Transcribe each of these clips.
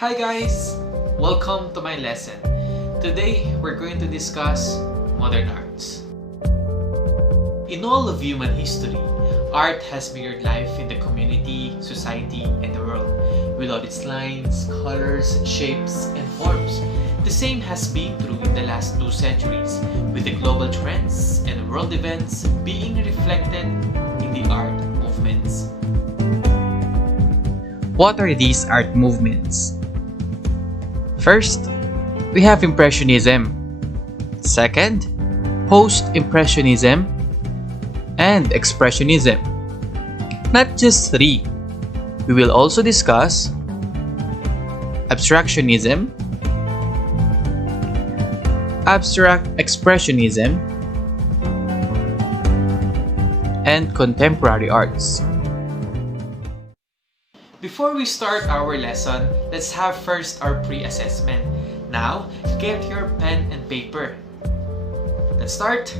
Hi guys! Welcome to my lesson. Today, we're going to discuss modern arts. In all of human history, art has mirrored life in the community, society, and the world, with all its lines, colors, shapes, and forms. The same has been true in the last 2 centuries, with the global trends and world events being reflected in the art movements. What are these art movements? First, we have Impressionism. Second, Post-Impressionism and Expressionism. Not just three. We will also discuss Abstractionism, Abstract Expressionism, and Contemporary arts. Before we start our lesson, let's have first our pre-assessment. Now, get your pen and paper. Let's start!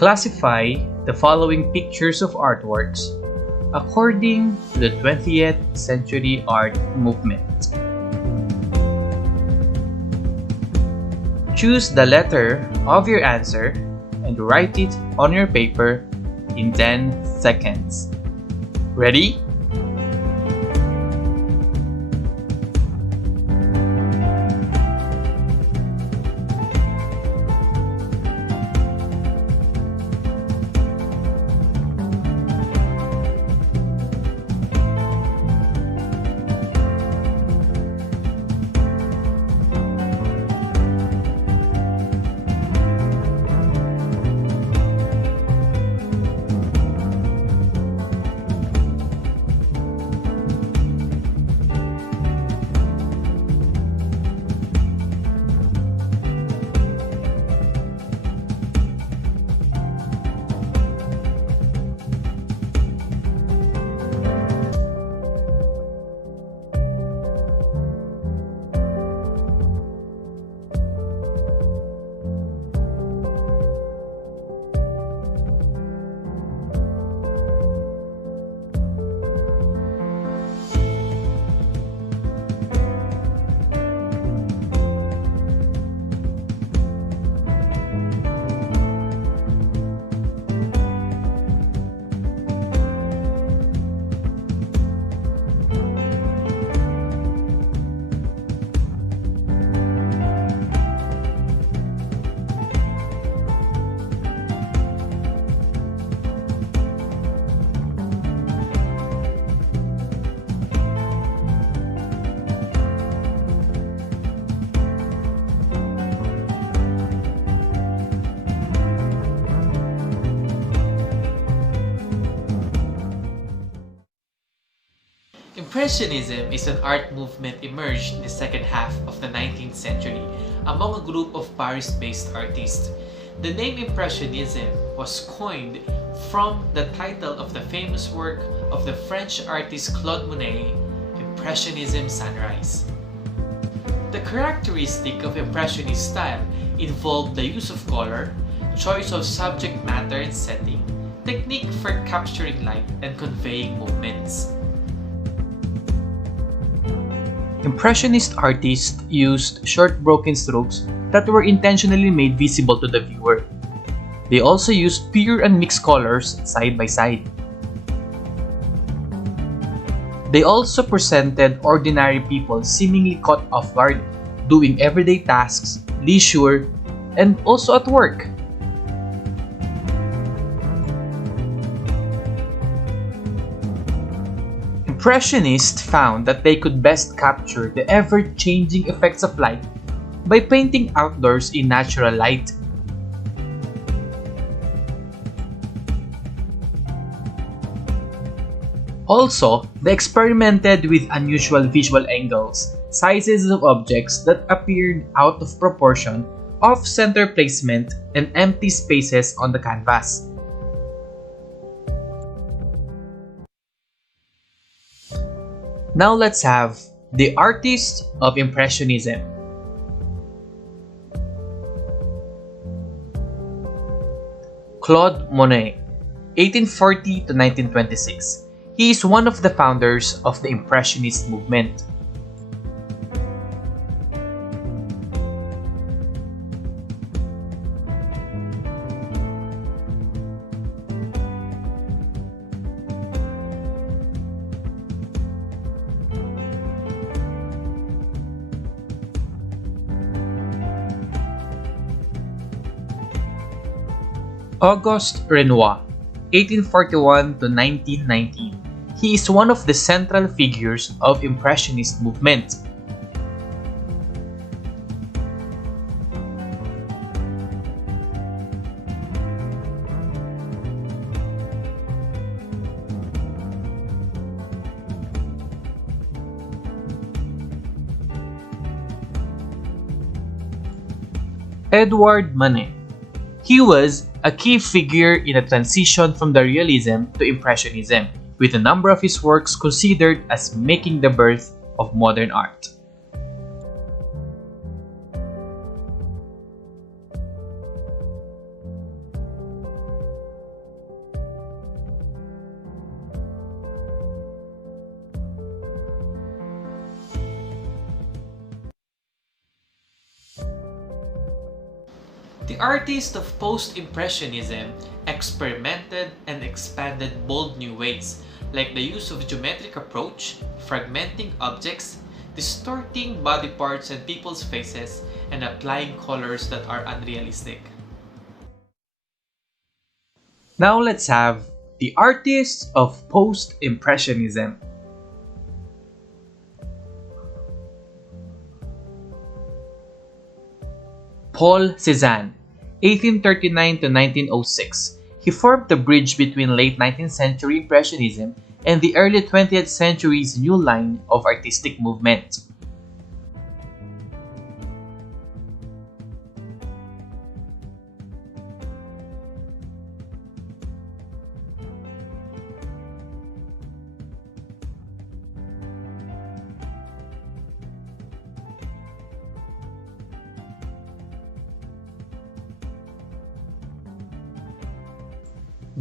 Classify the following pictures of artworks according to the 20th century art movement. Choose the letter of your answer and write it on your paper in 10 seconds. Ready? Impressionism is an art movement emerged in the second half of the 19th century among a group of Paris-based artists. The name Impressionism was coined from the title of the famous work of the French artist Claude Monet, Impressionism Sunrise. The characteristic of Impressionist style involved the use of color, choice of subject matter and setting, technique for capturing light and conveying movements. Impressionist artists used short broken strokes that were intentionally made visible to the viewer. They also used pure and mixed colors side by side. They also presented ordinary people seemingly caught off guard, doing everyday tasks, leisure, and also at work. Impressionists found that they could best capture the ever-changing effects of light by painting outdoors in natural light. Also, they experimented with unusual visual angles, sizes of objects that appeared out of proportion, off-center placement, and empty spaces on the canvas. Now let's have the artist of Impressionism. Claude Monet, 1840 to 1926. He is one of the founders of the Impressionist movement. Auguste Renoir, 1841 to 1919. He is one of the central figures of Impressionist movement. Edouard Manet. He was a key figure in the transition from the Realism to Impressionism, with a number of his works considered as making the birth of modern art. The artists of post-impressionism experimented and expanded bold new ways, like the use of geometric approach, fragmenting objects, distorting body parts and people's faces, and applying colors that are unrealistic. Now let's have the artists of post-impressionism. Paul Cézanne, 1839 to 1906. He formed the bridge between late 19th century Impressionism and the early 20th century's new line of artistic movement.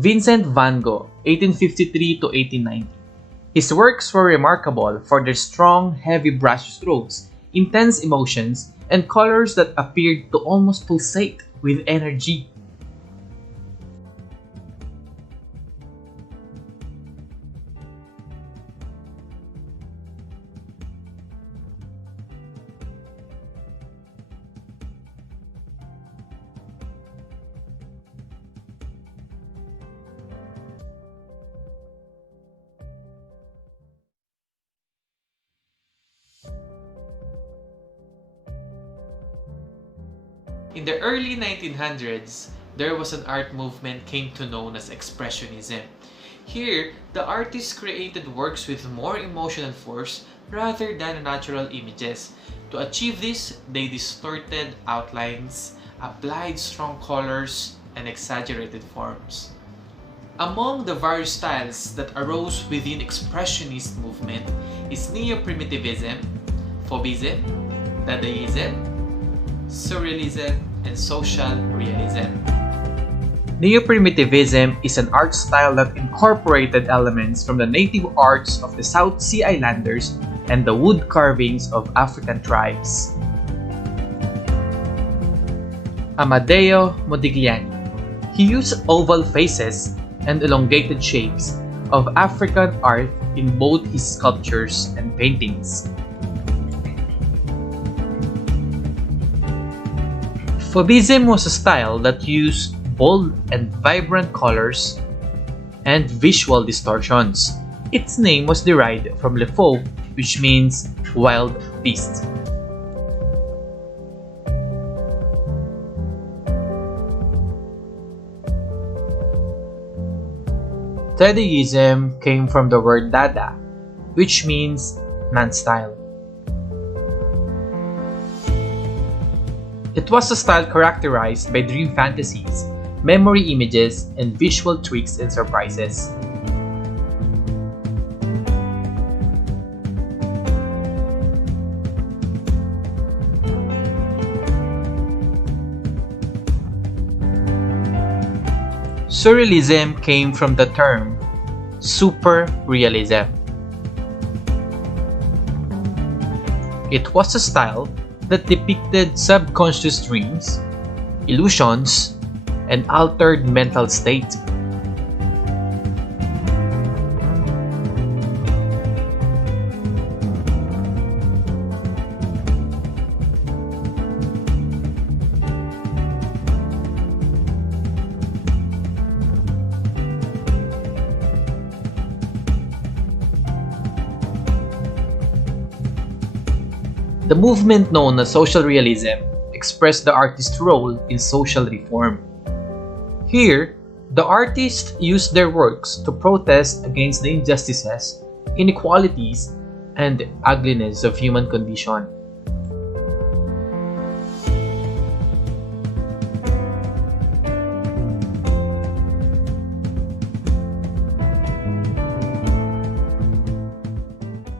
Vincent van Gogh, 1853 to 1890. His works were remarkable for their strong, heavy brush strokes, intense emotions, and colors that appeared to almost pulsate with energy. In the early 1900s, there was an art movement came to known as Expressionism. Here, the artists created works with more emotional force rather than natural images. To achieve this, they distorted outlines, applied strong colors, and exaggerated forms. Among the various styles that arose within Expressionist movement is Neo-Primitivism, Fauvism, Dadaism, Surrealism, and Social Realism. Neo-Primitivism is an art style that incorporated elements from the native arts of the South Sea Islanders and the wood carvings of African tribes. Amadeo Modigliani. He used oval faces and elongated shapes of African art in both his sculptures and paintings. Fauvism was a style that used bold and vibrant colors and visual distortions. Its name was derived from Le Fauve, which means wild beast. Dadaism came from the word Dada, which means non-style. It was a style characterized by dream fantasies, memory images, and visual tweaks and surprises. Surrealism came from the term super realism. It was a style that depicted subconscious dreams, illusions, and altered mental state. The movement known as social realism expressed the artist's role in social reform. Here, the artists used their works to protest against the injustices, inequalities, and ugliness of human condition.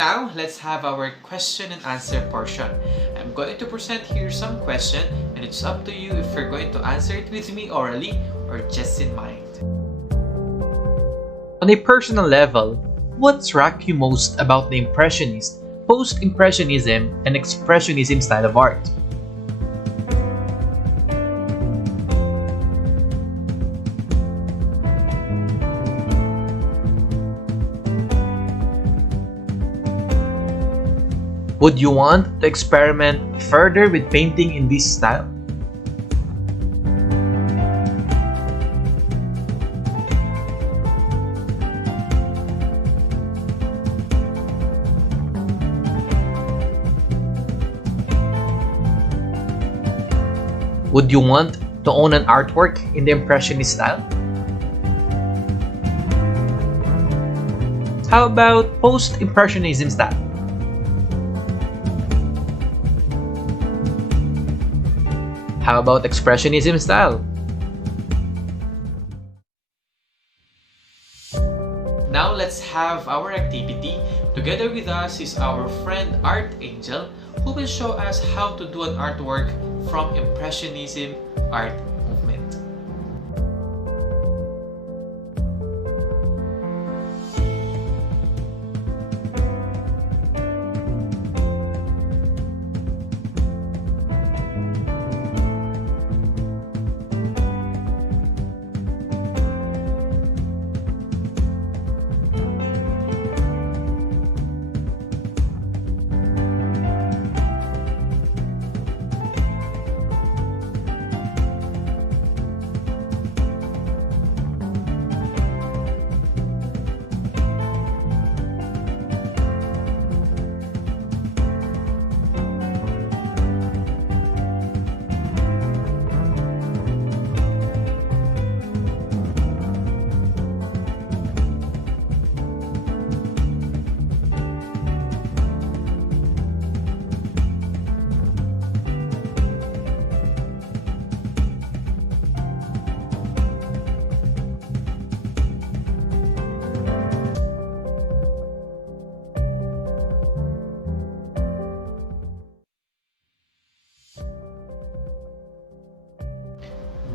Now, let's have our question and answer portion. I'm going to present here some question and it's up to you if you're going to answer it with me orally or just in mind. On a personal level, what struck you most about the Impressionist, Post-Impressionism, and Expressionism style of art? Would you want to experiment further with painting in this style? Would you want to own an artwork in the Impressionist style? How about Post-Impressionism style? How about Expressionism style? Now let's have our activity. Together with us is our friend Art Angel who will show us how to do an artwork from Impressionism art movement.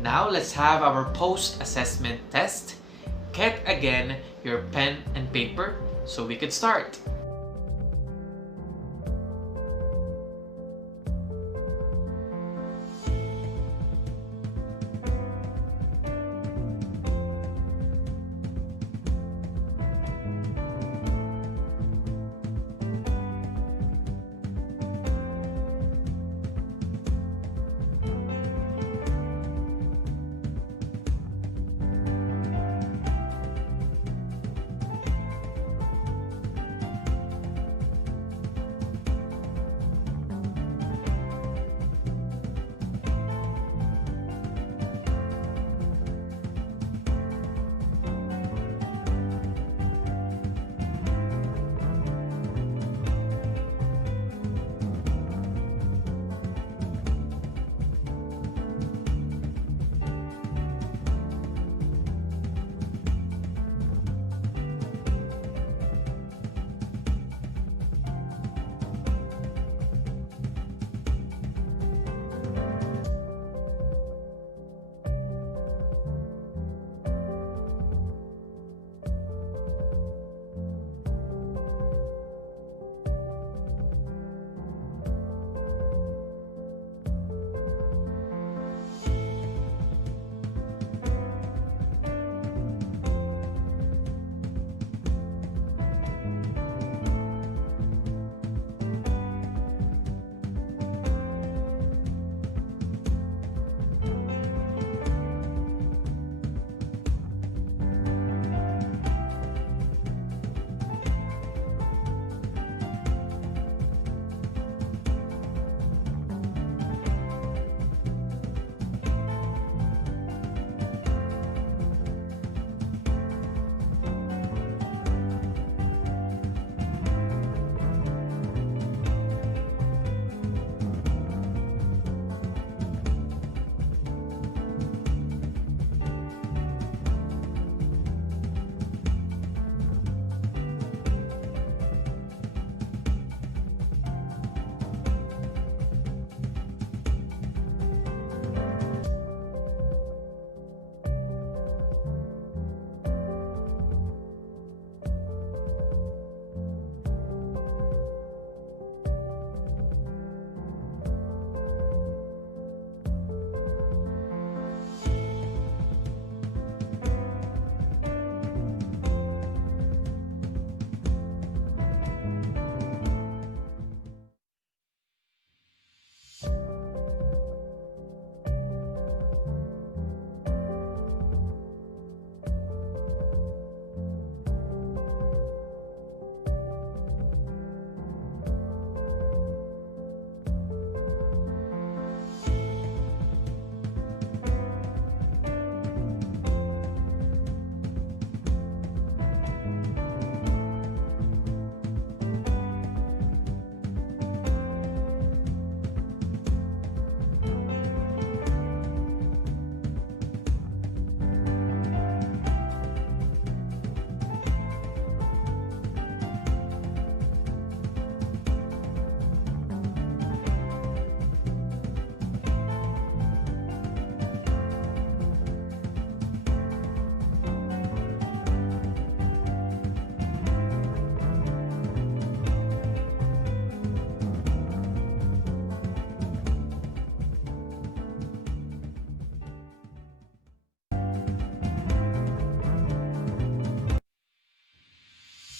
Now let's have our post-assessment test. Get again your pen and paper so we can start.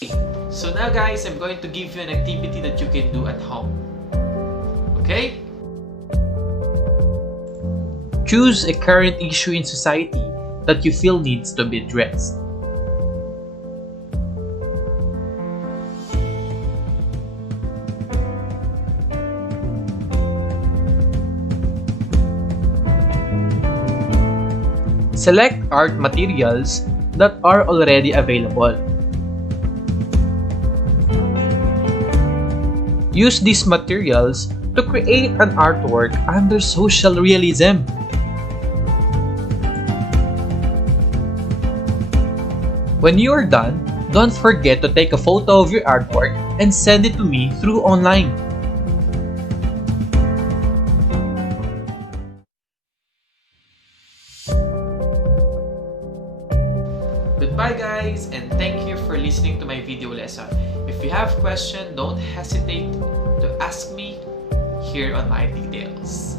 thinking. So now guys, I'm going to give you an activity that you can do at home. Okay? Choose a current issue in society that you feel needs to be addressed. Select art materials that are already available. Use these materials to create an artwork under social realism. When you are done, don't forget to take a photo of your artwork and send it to me through online. Goodbye guys, and thank you for listening to my video lesson. If you have questions, don't hesitate to ask me here on my details.